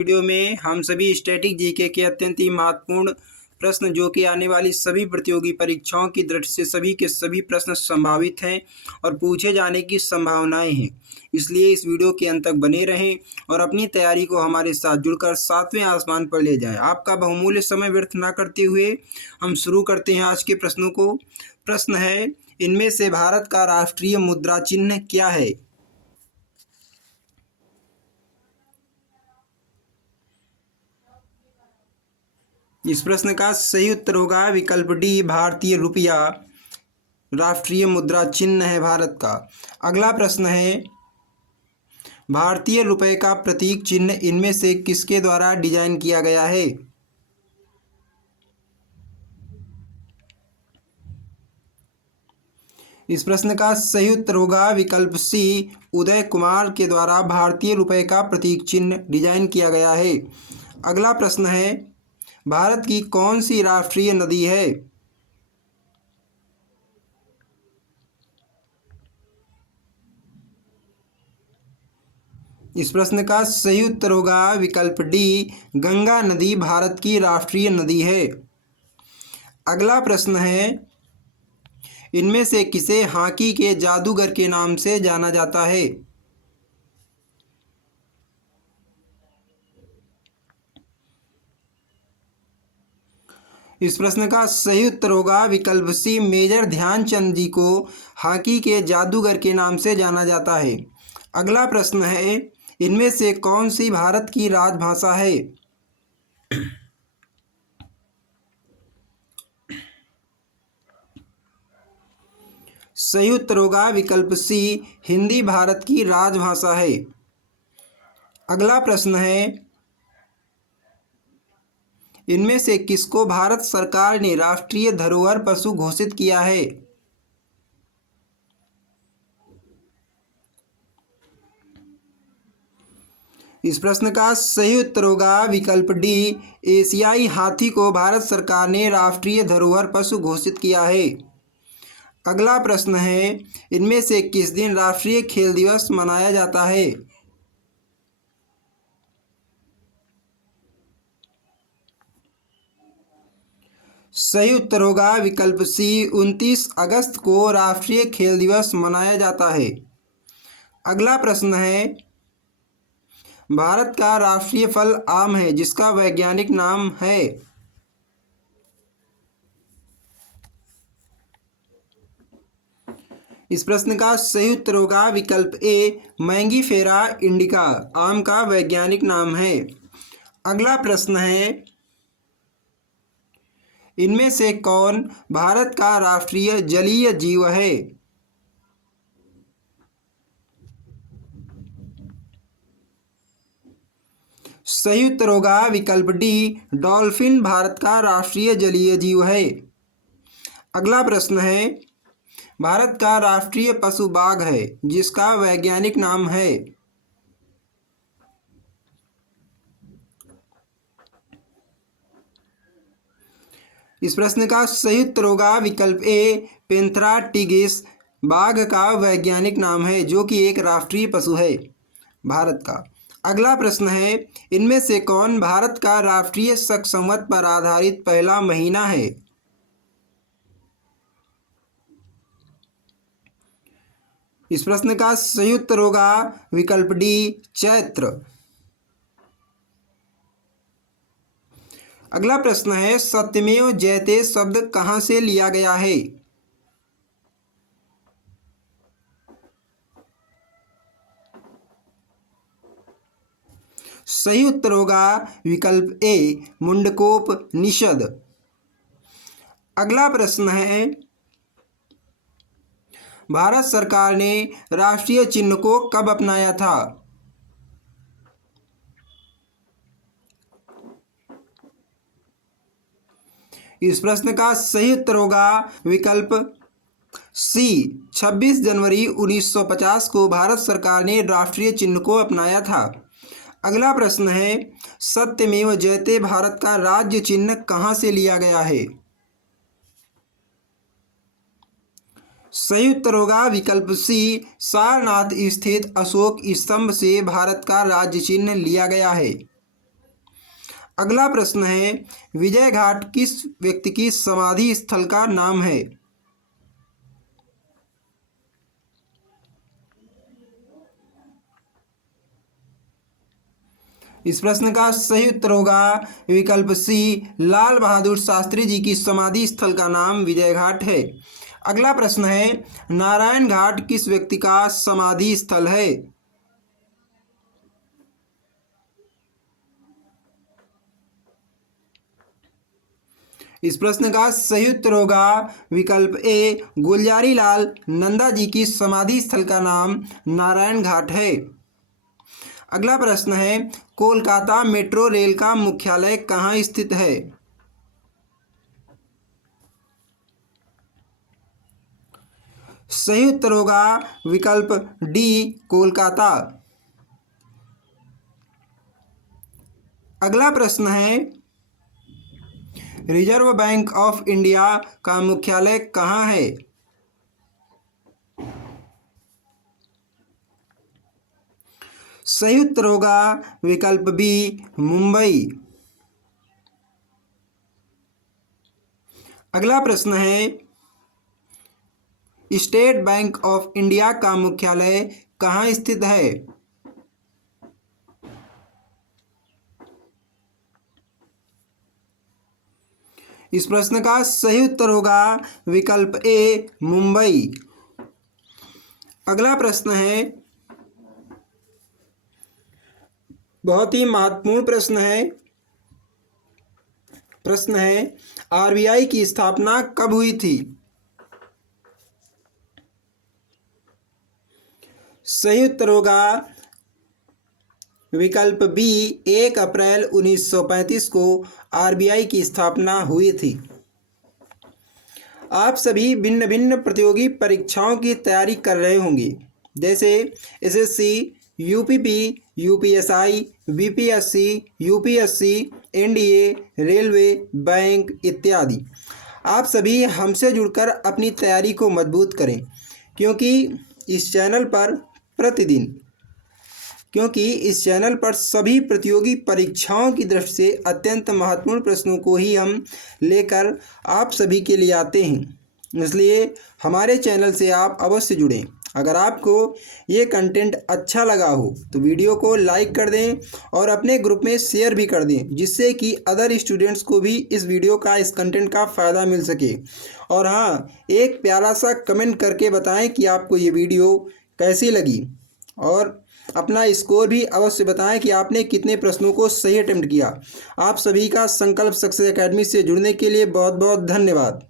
Video में हम सभी स्टैटिक जीके के अत्यंत ही महत्वपूर्ण प्रश्न जो कि आने वाली सभी प्रतियोगी परीक्षाओं की दृष्टि से सभी के सभी प्रश्न संभावित हैं और पूछे जाने की संभावनाएं हैं। इसलिए इस वीडियो के अंत तक बने रहें और अपनी तैयारी को हमारे साथ जुड़कर सातवें आसमान पर ले जाएं। आपका बहुमूल्य समय व्यर्थ ना करते हुए हम शुरू करते हैं आज के प्रश्नों को। प्रश्न है, इनमें से भारत का राष्ट्रीय मुद्रा चिन्ह क्या है? इस प्रश्न का सही उत्तर होगा विकल्प डी, भारतीय रुपया राष्ट्रीय मुद्रा चिन्ह है भारत का। अगला प्रश्न है, भारतीय रुपये का प्रतीक चिन्ह इनमें से किसके द्वारा डिजाइन किया गया है? इस प्रश्न का सही उत्तर होगा विकल्प सी, उदय कुमार के द्वारा भारतीय रुपये का प्रतीक चिन्ह डिजाइन किया गया है। अगला प्रश्न है, भारत की कौन सी राष्ट्रीय नदी है? इस प्रश्न का सही उत्तर होगा विकल्प डी, गंगा नदी भारत की राष्ट्रीय नदी है। अगला प्रश्न है, इनमें से किसे हॉकी के जादूगर के नाम से जाना जाता है? इस प्रश्न का सही उत्तर होगा विकल्प सी, मेजर ध्यानचंद जी को हॉकी के जादूगर के नाम से जाना जाता है। अगला प्रश्न है, इनमें से कौन सी भारत की राजभाषा है? सही उत्तर होगा विकल्प सी, हिंदी भारत की राजभाषा है। अगला प्रश्न है, इनमें से किसको भारत सरकार ने राष्ट्रीय धरोहर पशु घोषित किया है? इस प्रश्न का सही उत्तर होगा विकल्प डी, एशियाई हाथी को भारत सरकार ने राष्ट्रीय धरोहर पशु घोषित किया है। अगला प्रश्न है, इनमें से किस दिन राष्ट्रीय खेल दिवस मनाया जाता है? सही उत्तर होगा विकल्प सी, 29 अगस्त को राष्ट्रीय खेल दिवस मनाया जाता है। अगला प्रश्न है, भारत का राष्ट्रीय फल आम है जिसका वैज्ञानिक नाम है? इस प्रश्न का सही उत्तर होगा विकल्प ए, मैंगीफेरा इंडिका आम का वैज्ञानिक नाम है। अगला प्रश्न है, इनमें से कौन भारत का राष्ट्रीय जलीय जीव है? सही उत्तर होगा विकल्प डी, डॉल्फिन भारत का राष्ट्रीय जलीय जीव है। अगला प्रश्न है, भारत का राष्ट्रीय पशु बाघ है जिसका वैज्ञानिक नाम है? इस प्रश्न का सही उत्तर होगा विकल्प ए, पेंथेरा टिग्रिस बाघ का वैज्ञानिक नाम है जो कि एक राष्ट्रीय पशु है भारत का। अगला प्रश्न है, इनमें से कौन भारत का राष्ट्रीय शक संवत पर आधारित पहला महीना है? इस प्रश्न का सही उत्तर होगा विकल्प डी, चैत्र। अगला प्रश्न है, सत्यमेव जयते शब्द कहाँ से लिया गया है? सही उत्तर होगा विकल्प ए, मुंडकोपनिषद। अगला प्रश्न है, भारत सरकार ने राष्ट्रीय चिन्ह को कब अपनाया था? इस प्रश्न का सही उत्तर होगा विकल्प सी, 26 जनवरी 1950 को भारत सरकार ने राष्ट्रीय चिन्ह को अपनाया था। अगला प्रश्न है, सत्यमेव जयते भारत का राज्य चिन्ह कहाँ से लिया गया है? सही उत्तर होगा विकल्प सी, सारनाथ स्थित अशोक स्तंभ से भारत का राज्य चिन्ह लिया गया है। अगला प्रश्न है, विजय घाट किस व्यक्ति की समाधि स्थल का नाम है? इस प्रश्न का सही उत्तर होगा विकल्प सी, लाल बहादुर शास्त्री जी की समाधि स्थल का नाम विजय घाट है। अगला प्रश्न है, नारायण घाट किस व्यक्ति का समाधि स्थल है? इस प्रश्न का सही उत्तर होगा विकल्प ए, गुलजारी लाल नंदा जी की समाधि स्थल का नाम नारायण घाट है। अगला प्रश्न है, कोलकाता मेट्रो रेल का मुख्यालय कहाँ स्थित है? सही उत्तर होगा विकल्प डी, कोलकाता। अगला प्रश्न है, रिजर्व बैंक ऑफ इंडिया का मुख्यालय कहाँ है? सही उत्तर होगा विकल्प बी, मुंबई। अगला प्रश्न है, स्टेट बैंक ऑफ इंडिया का मुख्यालय कहाँ स्थित है? इस प्रश्न का सही उत्तर होगा विकल्प ए, मुंबई। अगला प्रश्न है, बहुत ही महत्वपूर्ण प्रश्न है, आरबीआई की स्थापना कब हुई थी? सही उत्तर होगा विकल्प बी, 1 अप्रैल 1935 को आरबीआई की स्थापना हुई थी। आप सभी भिन्न भिन्न प्रतियोगी परीक्षाओं की तैयारी कर रहे होंगे, जैसे SSC, UPP, UPSI, BPSC, UPSC, NDA, railway, bank इत्यादि। आप सभी हमसे जुड़कर अपनी तैयारी को मजबूत करें, क्योंकि इस चैनल पर सभी प्रतियोगी परीक्षाओं की दृष्टि से अत्यंत महत्वपूर्ण प्रश्नों को ही हम लेकर आप सभी के लिए आते हैं। इसलिए हमारे चैनल से आप अवश्य जुड़ें। अगर आपको ये कंटेंट अच्छा लगा हो तो वीडियो को लाइक कर दें और अपने ग्रुप में शेयर भी कर दें, जिससे कि अदर स्टूडेंट्स को भी इस कंटेंट का फ़ायदा मिल सके। और हाँ, एक प्यारा सा कमेंट करके बताएं कि आपको ये वीडियो कैसी लगी, और अपना स्कोर भी अवश्य बताएं कि आपने कितने प्रश्नों को सही अटेम्प्ट किया। आप सभी का संकल्प सक्सेस एकेडमी से जुड़ने के लिए बहुत बहुत धन्यवाद।